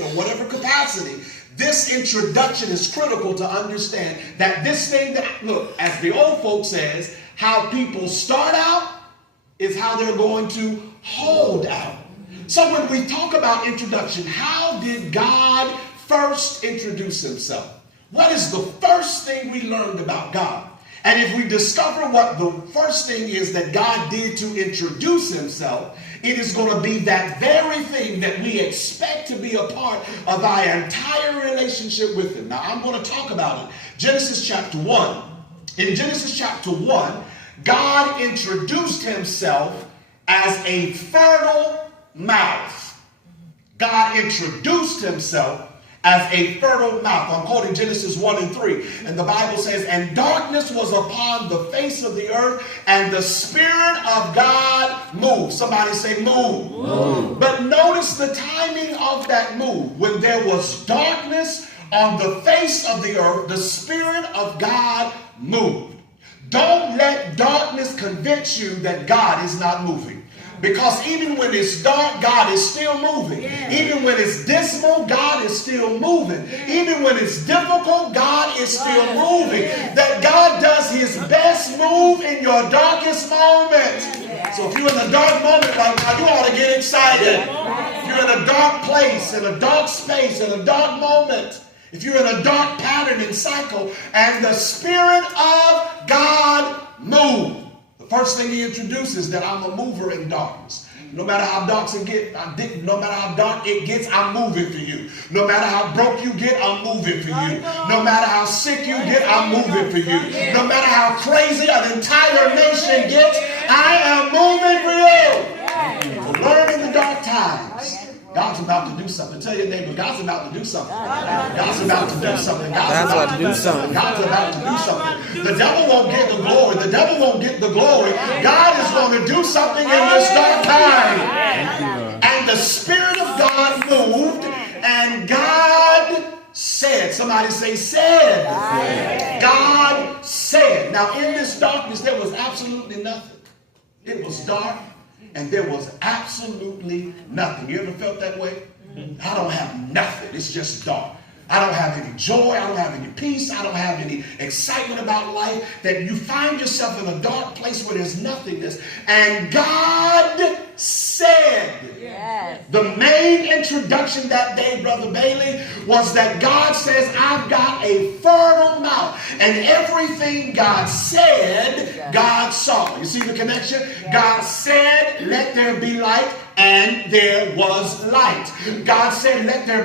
or whatever capacity, this introduction is critical to understand that this thing that, look, as the old folk says, how people start out is how they're going to hold out. So when we talk about introduction, how did God first introduce himself? What is the first thing we learned about God? And if we discover what the first thing is that God did to introduce himself, it is going to be that very thing that we expect to be a part of our entire relationship with him. Now, I'm going to talk about it. Genesis chapter 1. In Genesis chapter 1, God introduced himself as a fertile mouth. God introduced himself as a fertile mouth. I'm quoting Genesis 1 and 3. And the Bible says, and darkness was upon the face of the earth, and the Spirit of God moved. Somebody say move. Move. But notice the timing of that move. When there was darkness on the face of the earth, the Spirit of God moved. Don't let darkness convince you that God is not moving. Because even when it's dark, God is still moving. Yeah. Even when it's dismal, God is still moving. Yeah. Even when it's difficult, God is still moving. Yeah. That God does his best move in your darkest moment. Yeah. So if you're in a dark moment right now, you ought to get excited. Yeah. If you're in a dark place, in a dark space, in a dark moment, if you're in a dark pattern and cycle, and the Spirit of God moves. First thing he introduces that I'm a mover in darkness. No matter how dark it gets, no matter how dark it gets, I'm moving for you. No matter how broke you get, I'm moving for you. No matter how sick you get, I'm moving for you. No matter how crazy an entire nation gets, I am moving for you. So learn in the dark times. God's about to do something. Tell your neighbor, God's about to do something. God's about to do something. God's about to do something. God's about to do something. The devil won't get the glory. The devil won't get the glory. God is going to do something in this dark time. And the Spirit of God moved, and God said. Somebody say said. God said. Now in this darkness there was absolutely nothing. It was dark. And there was absolutely nothing. You ever felt that way? I don't have nothing. It's just dark. I don't have any joy. I don't have any peace. I don't have any excitement about life. That you find yourself in a dark place where there's nothingness. And God said. Yes. The main introduction that day, Brother Bailey, was that God says, I've got a fertile mouth. And everything God said, God saw. You see the connection? Yes. God said, let there be light, and there was light. God said, let there